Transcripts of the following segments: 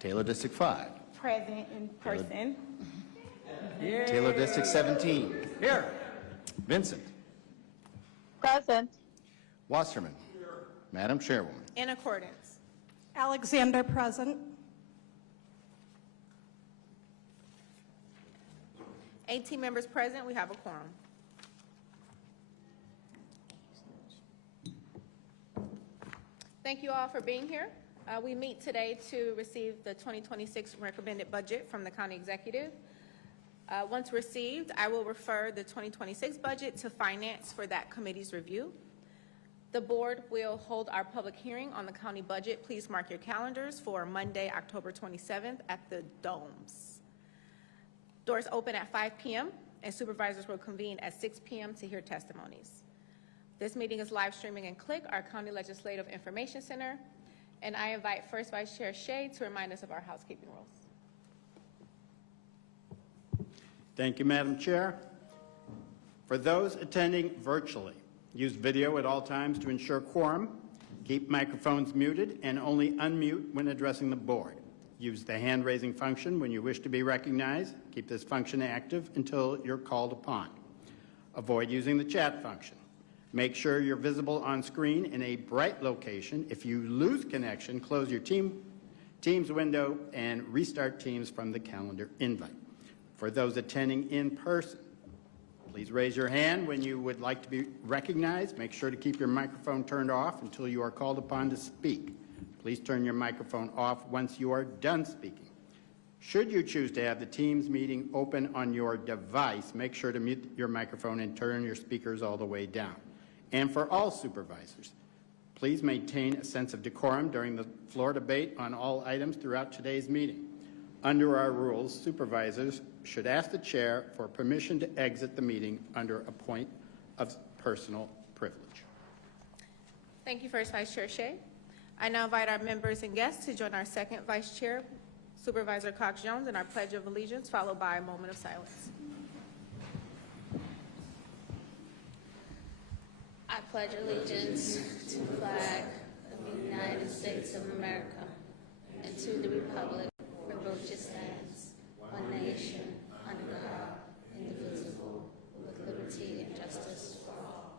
Taylor District 5. Present in person. Taylor District 17. Here. Vincent. Present. Wasserman. Madam Chairwoman. In accordance. Alexander, present. 18 members present. We have a quorum. Thank you all for being here. We meet today to receive the 2026 recommended budget from the county executive. Once received, I will refer the 2026 budget to finance for that committee's review. The board will hold our public hearing on the county budget. Please mark your calendars for Monday, October 27th at the Domes. Doors open at 5 p.m. and supervisors will convene at 6 p.m. to hear testimonies. This meeting is live streaming and click our County Legislative Information Center. And I invite First Vice Chair Shea to remind us of our housekeeping rules. Thank you, Madam Chair. For those attending virtually, use video at all times to ensure quorum. Keep microphones muted and only unmute when addressing the board. Use the hand-raising function when you wish to be recognized. Keep this function active until you're called upon. Avoid using the chat function. Make sure you're visible on screen in a bright location. If you lose connection, close your Teams window and restart Teams from the calendar invite. For those attending in person, please raise your hand when you would like to be recognized. Make sure to keep your microphone turned off until you are called upon to speak. Please turn your microphone off once you are done speaking. Should you choose to have the Teams meeting open on your device, make sure to mute your microphone and turn your speakers all the way down. And for all supervisors, please maintain a sense of decorum during the floor debate on all items throughout today's meeting. Under our rules, supervisors should ask the chair for permission to exit the meeting under a point of personal privilege. Thank you, First Vice Chair Shea. I now invite our members and guests to join our second Vice Chair, Supervisor Cox-Jones, in our Pledge of Allegiance, followed by a moment of silence. I pledge allegiance to the flag of the United States of America and to the republic for which it stands, one nation, under God, indivisible, with liberty and justice for all.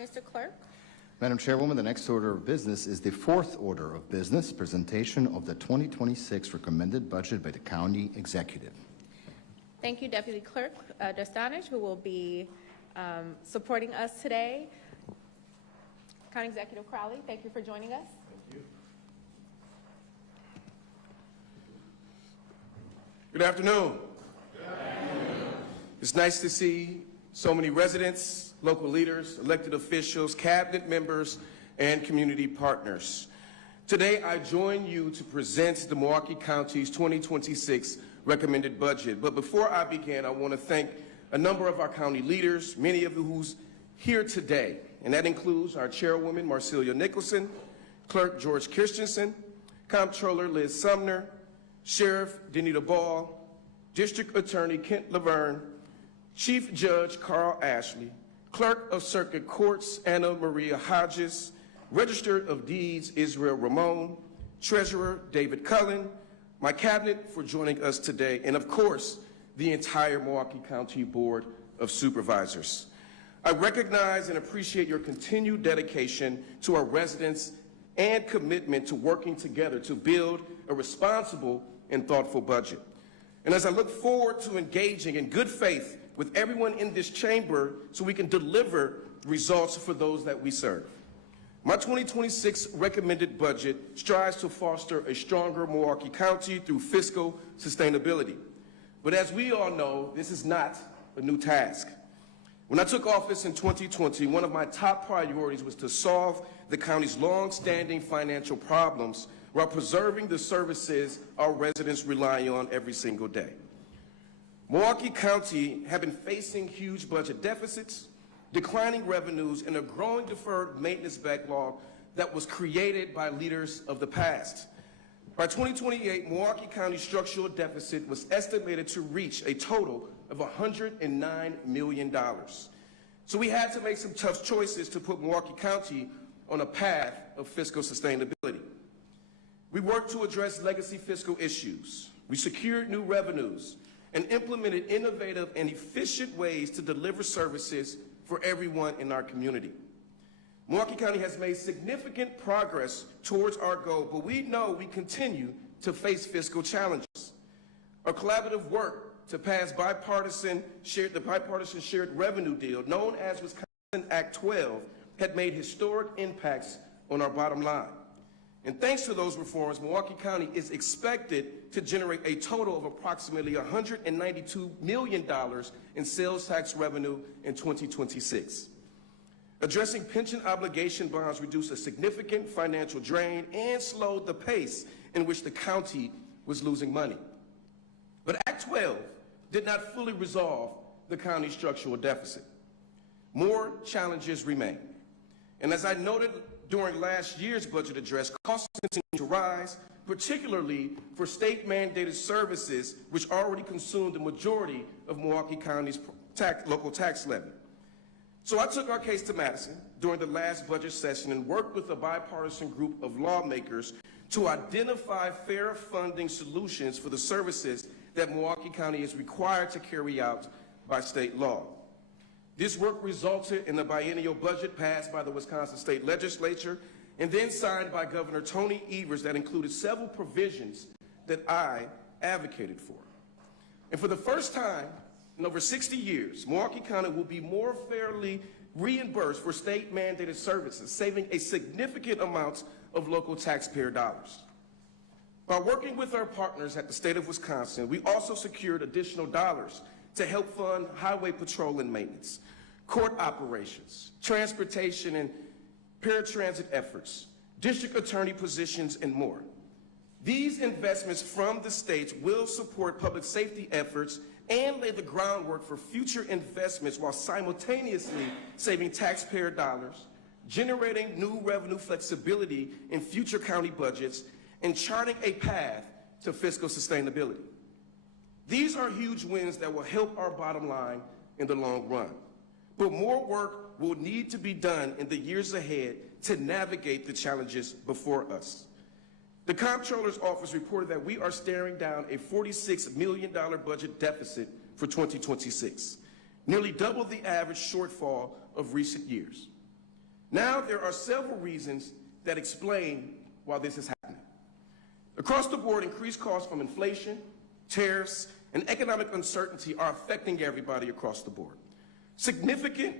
Mr. Clerk. Madam Chairwoman, the next order of business is the fourth order of business, presentation of the 2026 recommended budget by the county executive. Thank you, Deputy Clerk Dostanich, who will be supporting us today. County Executive Crowley, thank you for joining us. Thank you. Good afternoon. Good afternoon. It's nice to see so many residents, local leaders, elected officials, cabinet members, and community partners. Today, I join you to present the Milwaukee County's 2026 recommended budget. But before I begin, I want to thank a number of our county leaders, many of who's here today, and that includes our Chairwoman, Marcelia Nicholson, Clerk George Christensen, Comptroller Liz Sumner, Sheriff Denita Ball, District Attorney Kent Laverne, Chief Judge Carl Ashley, Clerk of Circuit Courts Anna Maria Hodges, Register of Deeds Israel Ramon, Treasurer David Cullen, my cabinet for joining us today, and of course, the entire Milwaukee County Board of Supervisors. I recognize and appreciate your continued dedication to our residents and commitment to working together to build a responsible and thoughtful budget. And as I look forward to engaging in good faith with everyone in this chamber so we can deliver results for those that we serve. My 2026 recommended budget strives to foster a stronger Milwaukee County through fiscal sustainability. But as we all know, this is not a new task. When I took office in 2020, one of my top priorities was to solve the county's long-standing financial problems while preserving the services our residents rely on every single day. Milwaukee County had been facing huge budget deficits, declining revenues, and a growing deferred maintenance backlog that was created by leaders of the past. By 2028, Milwaukee County structural deficit was estimated to reach a total of $109 million. So we had to make some tough choices to put Milwaukee County on a path of fiscal sustainability. We worked to address legacy fiscal issues. We secured new revenues and implemented innovative and efficient ways to deliver services for everyone in our community. Milwaukee County has made significant progress towards our goal, but we know we continue to face fiscal challenges. Our collaborative work to pass the bipartisan shared revenue deal, known as Wisconsin Act 12, had made historic impacts on our bottom line. And thanks to those reforms, Milwaukee County is expected to generate a total of approximately $192 million in sales tax revenue in 2026. Addressing pension obligation bonds reduced a significant financial drain and slowed the pace in which the county was losing money. But Act 12 did not fully resolve the county's structural deficit. More challenges remain. And as I noted during last year's budget address, costs continue to rise, particularly for state-mandated services which already consume the majority of Milwaukee County's local tax levy. So I took our case to Madison during the last budget session and worked with a bipartisan group of lawmakers to identify fair funding solutions for the services that Milwaukee County is required to carry out by state law. This work resulted in a biennial budget passed by the Wisconsin State Legislature and then signed by Governor Tony Evers that included several provisions that I advocated for. And for the first time in over 60 years, Milwaukee County will be more fairly reimbursed for state-mandated services, saving a significant amount of local taxpayer dollars. By working with our partners at the state of Wisconsin, we also secured additional dollars to help fund highway patrol and maintenance, court operations, transportation and paratransit efforts, district attorney positions, and more. These investments from the states will support public safety efforts and lay the groundwork for future investments while simultaneously saving taxpayer dollars, generating new revenue flexibility in future county budgets, and charting a path to fiscal sustainability. These are huge wins that will help our bottom line in the long run. But more work will need to be done in the years ahead to navigate the challenges before us. The Comptroller's Office reported that we are staring down a $46 million budget deficit for 2026, nearly double the average shortfall of recent years. Now, there are several reasons that explain why this is happening. Across the board, increased costs from inflation, tariffs, and economic uncertainty are affecting everybody across the board. Significant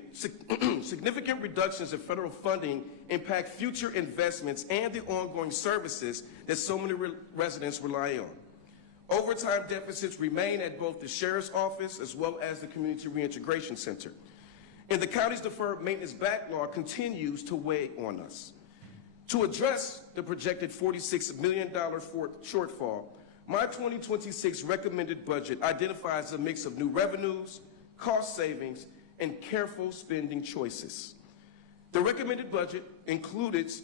reductions in federal funding impact future investments and the ongoing services that so many residents rely on. Overtime deficits remain at both the Sheriff's Office as well as the Community Reintegration Center. And the county's deferred maintenance backlog continues to weigh on us. To address the projected $46 million shortfall, my 2026 recommended budget identifies a mix of new revenues, cost savings, and careful spending choices. The recommended budget includes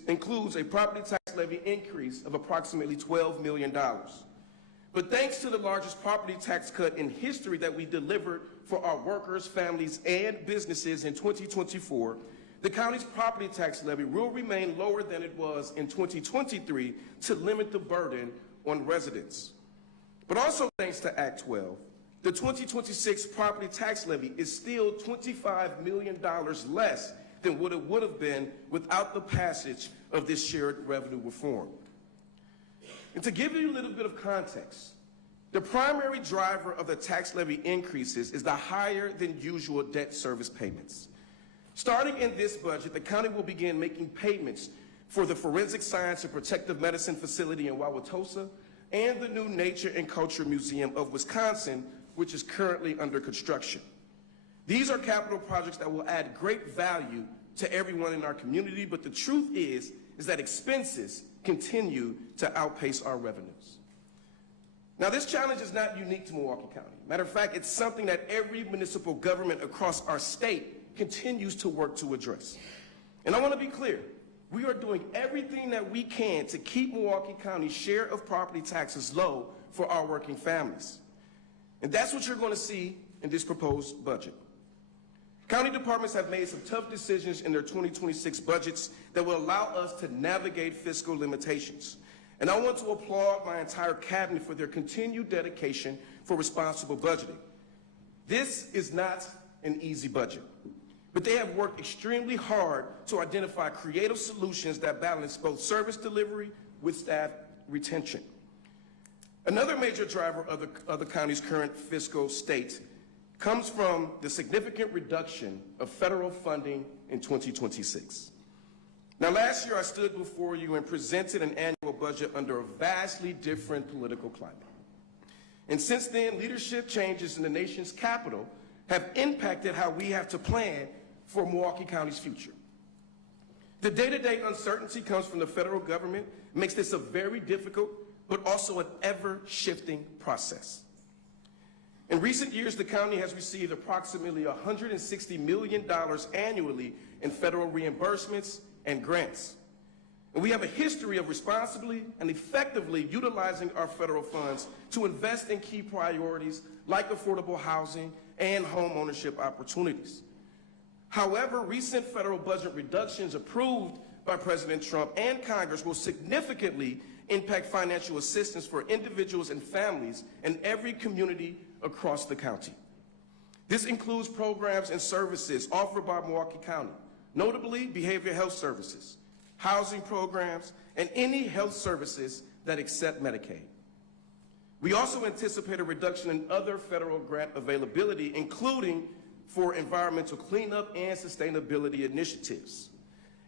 a property tax levy increase of approximately $12 million. But thanks to the largest property tax cut in history that we delivered for our workers, families, and businesses in 2024, the county's property tax levy will remain lower than it was in 2023 to limit the burden on residents. But also thanks to Act 12, the 2026 property tax levy is still $25 million less than what it would have been without the passage of this shared revenue reform. And to give you a little bit of context, the primary driver of the tax levy increases is the higher than usual debt service payments. Starting in this budget, the county will begin making payments for the Forensic Science and Protective Medicine facility in Wauwatosa and the new Nature and Culture Museum of Wisconsin, which is currently under construction. These are capital projects that will add great value to everyone in our community, but the truth is that expenses continue to outpace our revenues. Now, this challenge is not unique to Milwaukee County. Matter of fact, it's something that every municipal government across our state continues to work to address. And I want to be clear, we are doing everything that we can to keep Milwaukee County's share of property taxes low for our working families. And that's what you're going to see in this proposed budget. County departments have made some tough decisions in their 2026 budgets that will allow us to navigate fiscal limitations. And I want to applaud my entire cabinet for their continued dedication for responsible budgeting. This is not an easy budget, but they have worked extremely hard to identify creative solutions that balance both service delivery with staff retention. Another major driver of the county's current fiscal state comes from the significant reduction of federal funding in 2026. Now, last year I stood before you and presented an annual budget under a vastly different political climate. And since then, leadership changes in the nation's capital have impacted how we have to plan for Milwaukee County's future. The day-to-day uncertainty comes from the federal government, makes this a very difficult but also an ever-shifting process. In recent years, the county has received approximately $160 million annually in federal reimbursements and grants. And we have a history of responsibly and effectively utilizing our federal funds to invest in key priorities like affordable housing and home ownership opportunities. However, recent federal budget reductions approved by President Trump and Congress will significantly impact financial assistance for individuals and families in every community across the county. This includes programs and services offered by Milwaukee County, notably behavioral health services, housing programs, and any health services that accept Medicaid. We also anticipate a reduction in other federal grant availability, including for environmental cleanup and sustainability initiatives.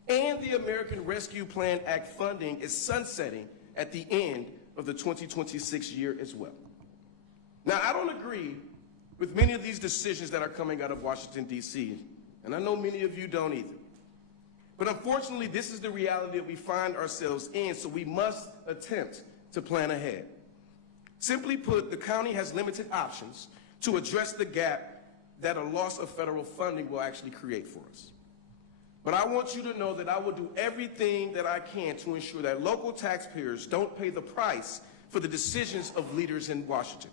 And the American Rescue Plan Act funding is sunsetting at the end of the 2026 year as well. Now, I don't agree with many of these decisions that are coming out of Washington, D.C., and I know many of you don't either. But unfortunately, this is the reality that we find ourselves in, so we must attempt to plan ahead. Simply put, the county has limited options to address the gap that a loss of federal funding will actually create for us. But I want you to know that I will do everything that I can to ensure that local taxpayers don't pay the price for the decisions of leaders in Washington.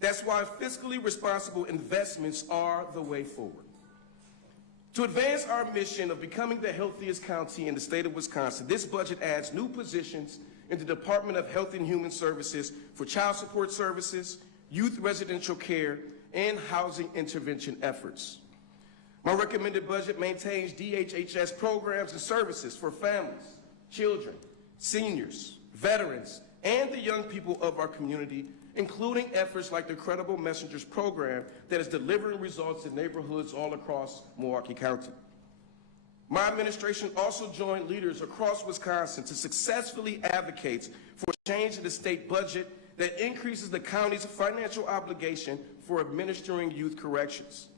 That's why fiscally responsible investments are the way forward. To advance our mission of becoming the healthiest county in the state of Wisconsin, this budget adds new positions in the Department of Health and Human Services for child support services, youth residential care, and housing intervention efforts. My recommended budget maintains DHHS programs and services for families, children, seniors, veterans, and the young people of our community, including efforts like the Credible Messengers program that is delivering results in neighborhoods all across Milwaukee County. My administration also joined leaders across Wisconsin to successfully advocate for a change in the state budget that increases the county's financial obligation for administering youth corrections.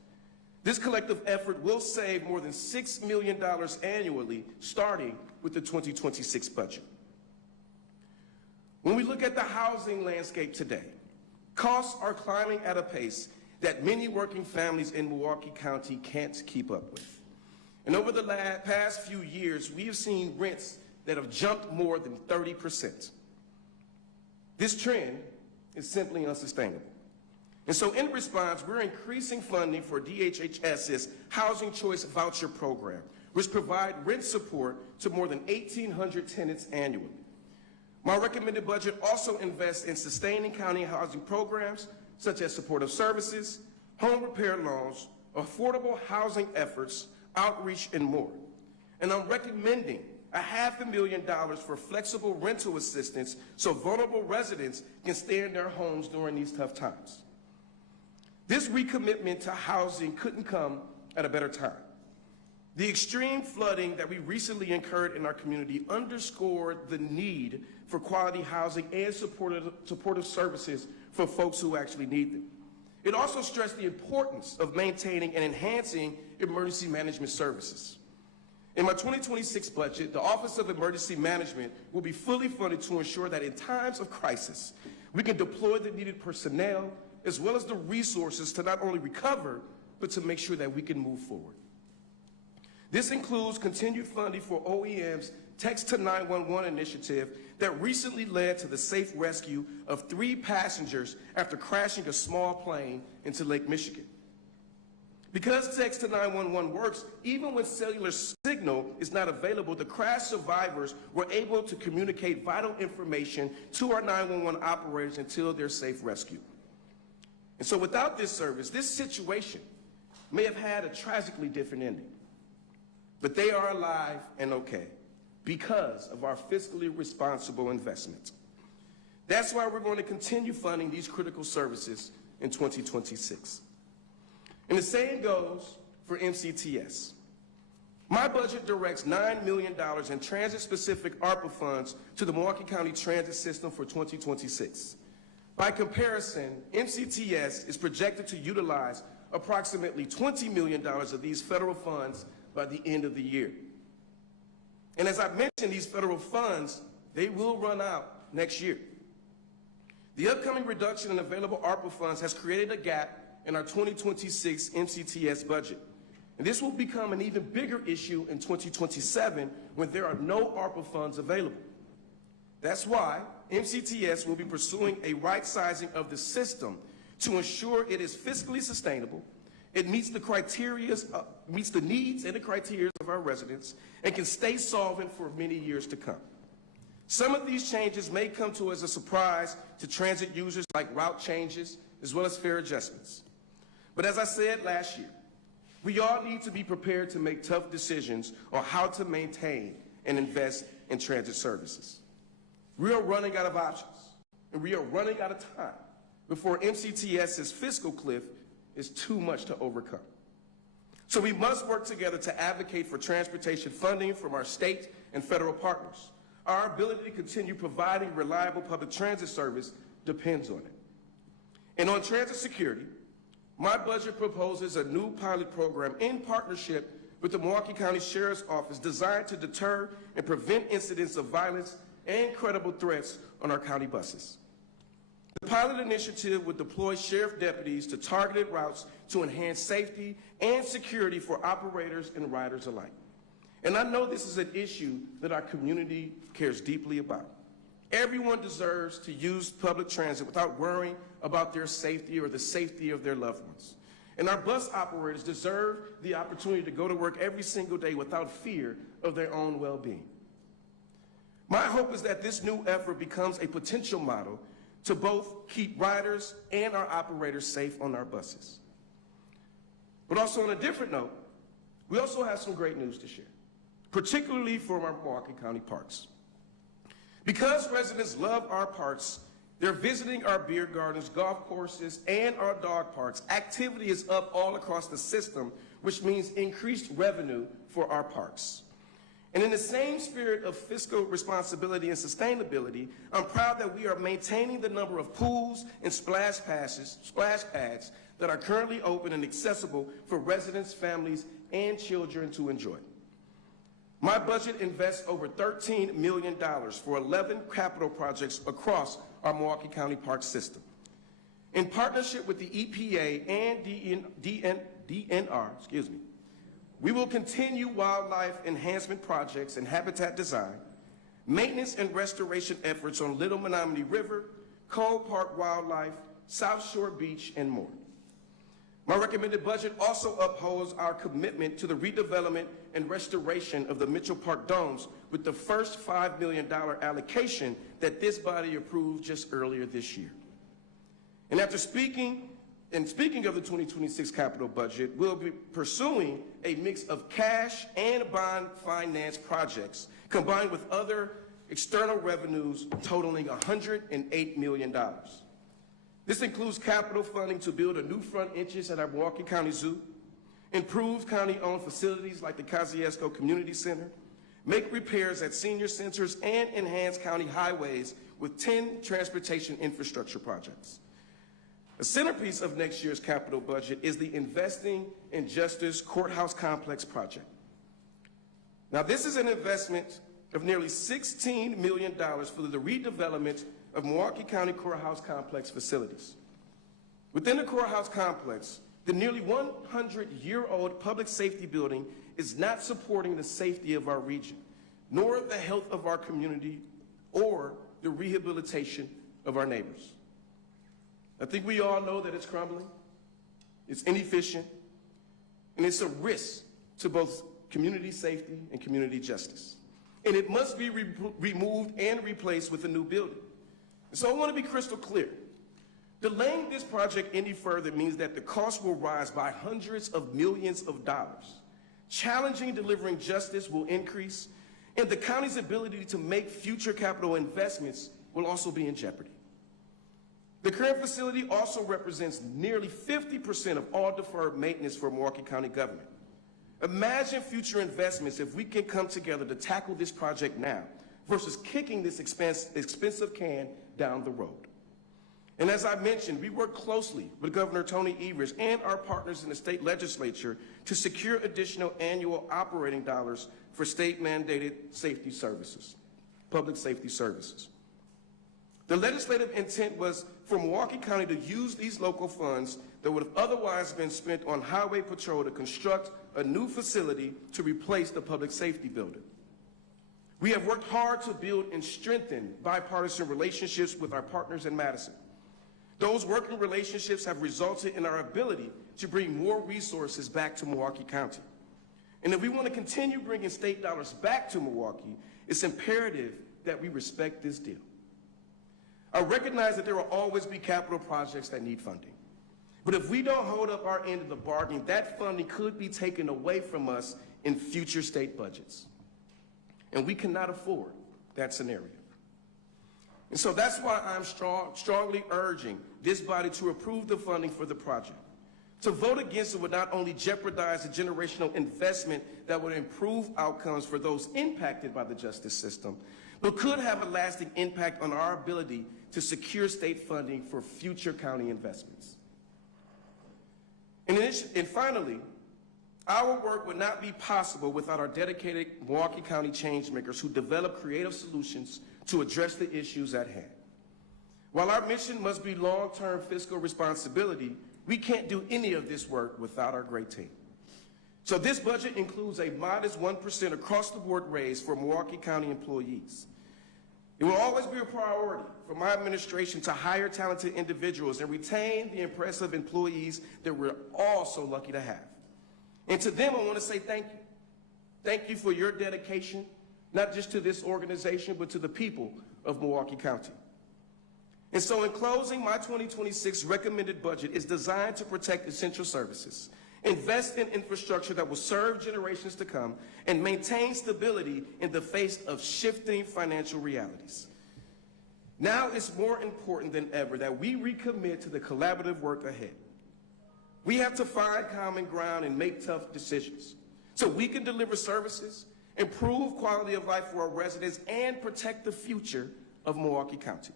This collective effort will save more than $6 million annually, starting with the 2026 budget. When we look at the housing landscape today, costs are climbing at a pace that many working families in Milwaukee County can't keep up with. And over the past few years, we have seen rents that have jumped more than 30%. This trend is simply unsustainable. And so in response, we're increasing funding for DHHS's Housing Choice Voucher Program, which provide rent support to more than 1,800 tenants annually. My recommended budget also invests in sustaining county housing programs such as supportive services, home repair loans, affordable housing efforts, outreach, and more. And I'm recommending $500,000 for flexible rental assistance so vulnerable residents can stay in their homes during these tough times. This recommitment to housing couldn't come at a better time. The extreme flooding that we recently incurred in our community underscored the need for quality housing and supportive services for folks who actually need them. It also stressed the importance of maintaining and enhancing emergency management services. In my 2026 budget, the Office of Emergency Management will be fully funded to ensure that in times of crisis, we can deploy the needed personnel as well as the resources to not only recover, but to make sure that we can move forward. This includes continued funding for OEM's Text to 911 initiative that recently led to the safe rescue of 3 passengers after crashing a small plane into Lake Michigan. Because Text to 911 works, even when cellular signal is not available, the crash survivors were able to communicate vital information to our 911 operators until their safe rescue. And so without this service, this situation may have had a tragically different ending. But they are alive and okay because of our fiscally responsible investments. That's why we're going to continue funding these critical services in 2026. And the same goes for MCTS. My budget directs $9 million in transit-specific ARPA funds to the Milwaukee County Transit System for 2026. By comparison, MCTS is projected to utilize approximately $20 million of these federal funds by the end of the year. And as I mentioned, these federal funds, they will run out next year. The upcoming reduction in available ARPA funds has created a gap in our 2026 MCTS budget. And this will become an even bigger issue in 2027 when there are no ARPA funds available. That's why MCTS will be pursuing a right-sizing of the system to ensure it is fiscally sustainable, it meets the needs and the criteria of our residents, and can stay solvent for many years to come. Some of these changes may come to as a surprise to transit users, like route changes, as well as fare adjustments. But as I said last year, we all need to be prepared to make tough decisions on how to maintain and invest in transit services. We are running out of options, and we are running out of time before MCTS's fiscal cliff is too much to overcome. So we must work together to advocate for transportation funding from our state and federal partners. Our ability to continue providing reliable public transit service depends on it. And on transit security, my budget proposes a new pilot program in partnership with the Milwaukee County Sheriff's Office designed to deter and prevent incidents of violence and credible threats on our county buses. The pilot initiative would deploy sheriff deputies to targeted routes to enhance safety and security for operators and riders alike. And I know this is an issue that our community cares deeply about. Everyone deserves to use public transit without worrying about their safety or the safety of their loved ones. And our bus operators deserve the opportunity to go to work every single day without fear of their own well-being. My hope is that this new effort becomes a potential model to both keep riders and our operators safe on our buses. But also on a different note, we also have some great news to share, particularly for our Milwaukee County parks. Because residents love our parks, they're visiting our beer gardens, golf courses, and our dog parks. Activity is up all across the system, which means increased revenue for our parks. And in the same spirit of fiscal responsibility and sustainability, I'm proud that we are maintaining the number of pools and splash pads that are currently open and accessible for residents, families, and children to enjoy. My budget invests over $13 million for 11 capital projects across our Milwaukee County Park system. In partnership with the EPA and DNR, we will continue wildlife enhancement projects and habitat design, maintenance and restoration efforts on Little Menominee River, Cole Park Wildlife, South Shore Beach, and more. My recommended budget also upholds our commitment to the redevelopment and restoration of the Mitchell Park domes with the first $5 million allocation that this body approved just earlier this year. And after speaking of the 2026 capital budget, we'll be pursuing a mix of cash and bond finance projects combined with other external revenues totaling $108 million. This includes capital funding to build a new front entrance at our Milwaukee County Zoo, improve county-owned facilities like the Kosciuszko Community Center, make repairs at senior centers, and enhance county highways with 10 transportation infrastructure projects. A centerpiece of next year's capital budget is the Investing in Justice Courthouse Complex project. Now, this is an investment of nearly $16 million for the redevelopment of Milwaukee County Courthouse Complex facilities. Within the courthouse complex, The nearly 100-year-old public safety building is not supporting the safety of our region, nor the health of our community, or the rehabilitation of our neighbors. I think we all know that it's crumbling, it's inefficient, and it's a risk to both community safety and community justice. And it must be removed and replaced with a new building. And so I want to be crystal clear. Delaying this project any further means that the cost will rise by hundreds of millions of dollars. Challenging delivering justice will increase, and the county's ability to make future capital investments will also be in jeopardy. The current facility also represents nearly 50% of all deferred maintenance for Milwaukee County government. Imagine future investments if we can come together to tackle this project now versus kicking this expensive can down the road. And as I mentioned, we work closely with Governor Tony Evers and our partners in the state legislature to secure additional annual operating dollars for state-mandated safety services, public safety services. The legislative intent was for Milwaukee County to use these local funds that would have otherwise been spent on highway patrol to construct a new facility to replace the public safety building. We have worked hard to build and strengthen bipartisan relationships with our partners in Madison. Those working relationships have resulted in our ability to bring more resources back to Milwaukee County. And if we want to continue bringing state dollars back to Milwaukee, it's imperative that we respect this deal. I recognize that there will always be capital projects that need funding. But if we don't hold up our end of the bargain, that funding could be taken away from us in future state budgets. And we cannot afford that scenario. And so that's why I'm strongly urging this body to approve the funding for the project. To vote against it would not only jeopardize the generational investment that would improve outcomes for those impacted by the justice system, but could have a lasting impact on our ability to secure state funding for future county investments. And finally, our work would not be possible without our dedicated Milwaukee County changemakers who develop creative solutions to address the issues at hand. While our mission must be long-term fiscal responsibility, we can't do any of this work without our great team. So this budget includes a modest 1% across-the-board raise for Milwaukee County employees. It will always be a priority for my administration to hire talented individuals and retain the impressive employees that we're all so lucky to have. And to them, I want to say thank you. Thank you for your dedication, not just to this organization, but to the people of Milwaukee County. And so in closing, my 2026 recommended budget is designed to protect essential services, invest in infrastructure that will serve generations to come, and maintain stability in the face of shifting financial realities. Now it's more important than ever that we recommit to the collaborative work ahead. We have to find common ground and make tough decisions so we can deliver services, improve quality of life for our residents, and protect the future of Milwaukee County.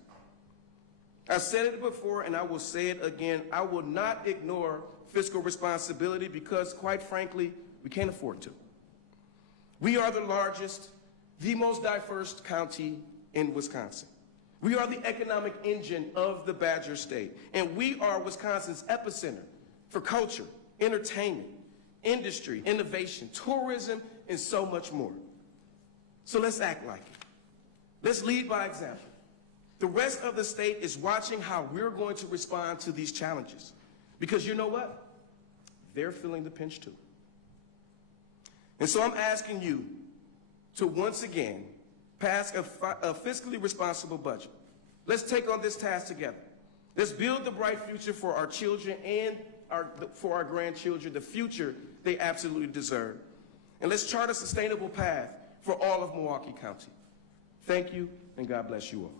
I've said it before and I will say it again, I will not ignore fiscal responsibility because, quite frankly, we can't afford to. We are the largest, the most diverse county in Wisconsin. We are the economic engine of the Badger State, and we are Wisconsin's epicenter for culture, entertainment, industry, innovation, tourism, and so much more. So let's act like it. Let's lead by example. The rest of the state is watching how we're going to respond to these challenges. Because you know what? They're feeling the pinch too. And so I'm asking you to once again pass a fiscally responsible budget. Let's take on this task together. Let's build the bright future for our children and for our grandchildren, the future they absolutely deserve. And let's chart a sustainable path for all of Milwaukee County. Thank you, and God bless you all.